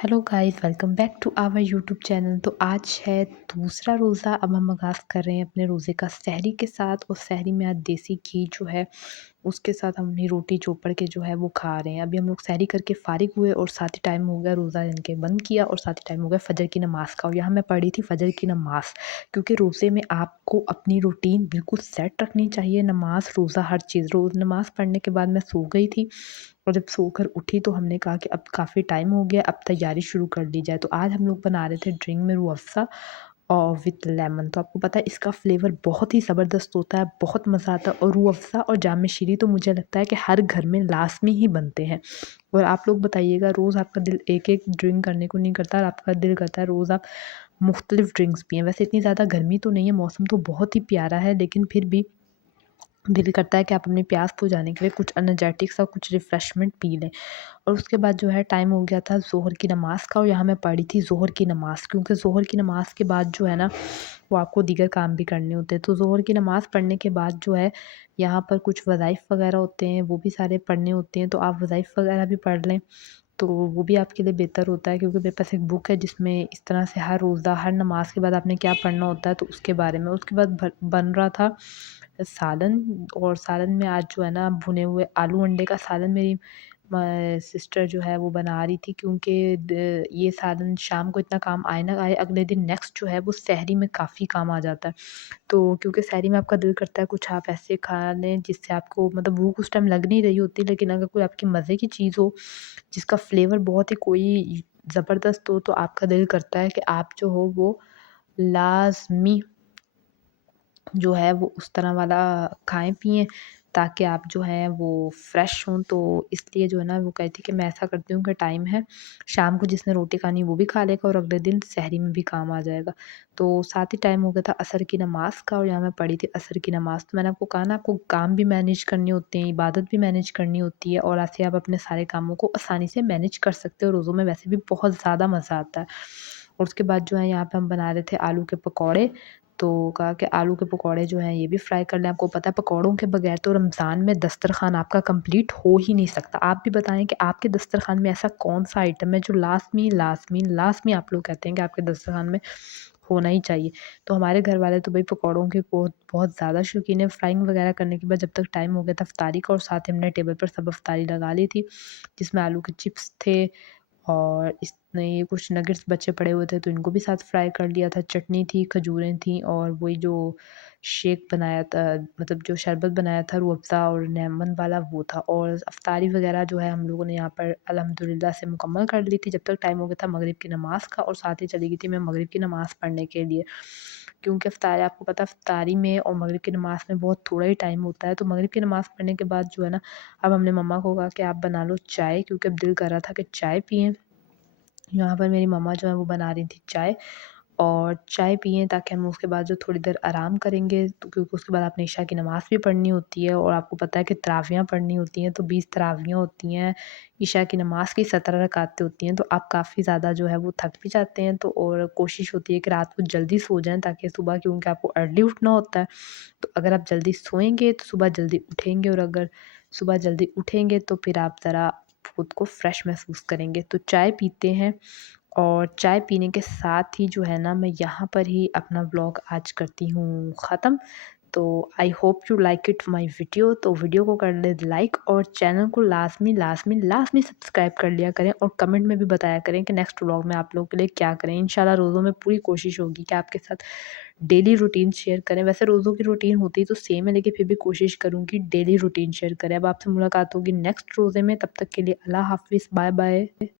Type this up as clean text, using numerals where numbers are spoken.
Hello guys, welcome back to our YouTube channel. तो आज है दूसरा रोज़ा। अब हम आगाज़ कर रहे हैं अपने रोज़े का सहरी के साथ, और सहरी में आज देसी घी जो है उसके साथ हम अपनी रोटी चोपड़ के जो है वो खा रहे हैं। अभी हम लोग सहरी करके फ़ारिग हुए और साथ ही टाइम हो गया रोज़ा इनके बंद किया, और साथ ही टाइम हो गया फ़जर की नमाज़ का। और यहाँ मैं पढ़ी थी फ़जर की नमाज़, क्योंकि रोज़े में आपको अपनी रूटीन बिल्कुल सेट रखनी चाहिए। नमाज़, रोज़ा, हर चीज़। रोज़ नमाज़ पढ़ने के बाद मैं सो गई थी, और जब सोकर उठी तो हमने कहा कि अब काफ़ी टाइम हो गया, अब तैयारी शुरू कर ली जाए। तो आज हम लोग बना रहे थे ड्रिंक में रूह अफ़ज़ा और विथ लेमन। तो आपको पता है इसका फ्लेवर बहुत ही ज़बरदस्त होता है, बहुत मज़ा आता है। और रूह अफ़ज़ा और जाम शीरी तो मुझे लगता है कि हर घर में लाज़मी ही बनते हैं। और आप लोग बताइएगा, रोज़ आपका दिल एक-एक ड्रिंक करने को नहीं करता, और आपका दिल करता है रोज़ आप मुख्तलिफ़ ड्रिंक्स पिएँ। वैसे इतनी ज़्यादा गर्मी तो नहीं है, मौसम तो बहुत ही प्यारा है, लेकिन फिर भी दिल करता है कि आप अपनी प्यास बुझाने के लिए कुछ एनर्जेटिक सा, कुछ रिफ़्रेशमेंट पी लें। और उसके बाद जो है टाइम हो गया था ज़ोहर की नमाज़ का, और यहाँ मैं पढ़ी थी ज़ोहर की नमाज़, क्योंकि ज़ोहर की नमाज़ के बाद जो है ना, वो आपको दीगर काम भी करने होते हैं। तो ज़ोहर की नमाज़ पढ़ने के बाद जो है यहाँ पर कुछ वज़ाइफ़ वग़ैरह होते हैं, वो भी सारे पढ़ने होते हैं। तो आप वज़ाइफ़ वग़ैरह भी पढ़ लें, तो वो भी आपके लिए बेहतर होता है, क्योंकि मेरे पास एक बुक है जिसमें इस तरह से हर रोज़ा, हर नमाज़ के बाद आपने क्या पढ़ना होता है, तो उसके बारे में। उसके बाद बन रहा था सालन, और सालन में आज जो है ना भुने हुए आलू अंडे का सालन मेरी सिस्टर जो है वो बना रही थी, क्योंकि ये सालन शाम को इतना काम आए ना आए, अगले दिन नेक्स्ट जो है वो सहरी में काफ़ी काम आ जाता है। तो क्योंकि सहरी में आपका दिल करता है कुछ आप ऐसे खा लें जिससे आपको मतलब भूख उस टाइम लग नहीं रही होती, लेकिन अगर कोई आपकी मज़े की चीज़ हो जिसका फ्लेवर बहुत ही कोई ज़बरदस्त हो, तो आपका दिल करता है कि आप जो हो वो लाज़मी जो है वो उस तरह वाला खाएँ पिएँ, ताकि आप जो हैं वो फ्रेश हों। तो इसलिए जो है ना वो कहती कि मैं ऐसा करती हूँ कि टाइम है, शाम को जिसने रोटी खानी वो भी खा लेगा, और अगले दिन सहरी में भी काम आ जाएगा। तो साथ ही टाइम हो गया था असर की नमाज़ का, और यहाँ मैं पढ़ी थी असर की नमाज़। तो मैंने आपको कहा ना, आपको काम भी मैनेज करने होते हैं, इबादत भी मैनेज करनी होती है, और ऐसे आप अपने सारे कामों को आसानी से मैनेज कर सकते हो। रोज़ों में वैसे भी बहुत ज़्यादा मज़ा आता है। और उसके बाद जो है यहाँ पे हम बना रहे थे आलू के पकौड़े। तो कहा कि आलू के पकौड़े जो हैं ये भी फ्राई कर लें। आपको पता है पकौड़ों के बगैर तो रमज़ान में दस्तरख़ान आपका कंप्लीट हो ही नहीं सकता। आप भी बताएँ कि आपके दस्तरख़ान में ऐसा कौन-सा आइटम है जो लाज़मी, लाज़मी, लाज़मी आप लोग कहते हैं कि आपके दस्तरख़ान में होना ही चाहिए। तो हमारे घर वाले तो भई पकौड़ों के बहुत बहुत ज़्यादा शौकीन हैं। फ्राइंग वग़ैरह करने के बाद जब तक टाइम हो गया था इफ्तारी का, और साथ ही हमने टेबल पर सब इफ्तारी लगा ली थी, जिसमें आलू के चिप्स थे, और इसमें ये कुछ नगेट्स बचे पड़े हुए थे, तो इनको भी साथ फ्राई कर लिया था। चटनी थी, खजूरें थीं, और वही जो शेक बनाया था, मतलब जो शरबत बनाया था रूह अफ़ज़ा और लेमन वाला, वो था। और इफ्तारी वग़ैरह जो है हम लोगों ने यहाँ पर अल्हम्दुलिल्लाह से मुकम्मल कर ली थी, जब तक टाइम हो गया था मगरिब की नमाज़ का, और साथ ही चली गई थी मैं मगरिब की नमाज़ पढ़ने के लिए। क्योंकि इफ्तारी आपको पता है, इफ्तारी में और मगरिब की नमाज़ में बहुत थोड़ा ही टाइम होता है। तो मगरिब की नमाज़ पढ़ने के बाद जो है ना, अब हमने मम्मा को कहा कि आप बना लो चाय, क्योंकि अब दिल कर रहा था कि चाय पिएँ। यहाँ पर मेरी मम्मा जो है वो बना रही थी चाय, और चाय पिएँ ताकि हम उसके बाद जो थोड़ी देर आराम करेंगे, तो क्योंकि उसके बाद आपने इशा की नमाज़ भी पढ़नी होती है, और आपको पता है कि तरावियाँ पढ़नी होती हैं, तो 20 तरावियाँ होती हैं। इशा की नमाज़ की 17 रकातें होती हैं, तो आप काफ़ी ज़्यादा जो है वो थक भी जाते हैं। तो और कोशिश होती है कि रात को जल्दी सो जाएँ, ताकि सुबह, क्योंकि आपको अर्ली उठना होता है, तो अगर आप जल्दी सोएँगे तो सुबह जल्दी उठेंगे, और अगर सुबह जल्दी उठेंगे तो फिर आप ज़रा खुद को फ्रेश महसूस करेंगे। तो चाय पीते हैं, और चाय पीने के साथ ही जो है ना, मैं यहाँ पर ही अपना व्लॉग आज करती हूँ ख़त्म। तो I hope you like it my video. तो वीडियो को कर ले लाइक, और चैनल को लाज़मी, लाज़मी, लाज़मी सब्सक्राइब कर लिया करें, और कमेंट में भी बताया करें कि नेक्स्ट व्लॉग में आप लोगों के लिए क्या करें। इंशाल्लाह रोज़ों में पूरी कोशिश होगी कि आपके साथ डेली रूटीन शेयर करें। वैसे रोज़ों की रूटीन होती तो सेम है, लेकिन फिर भी कोशिश करूँगी डेली रूटीन शेयर करें। अब आपसे मुलाकात होगी नेक्स्ट रोज़े में, तब तक के लिए अल्लाह हाफ़िज़, बाय बाय।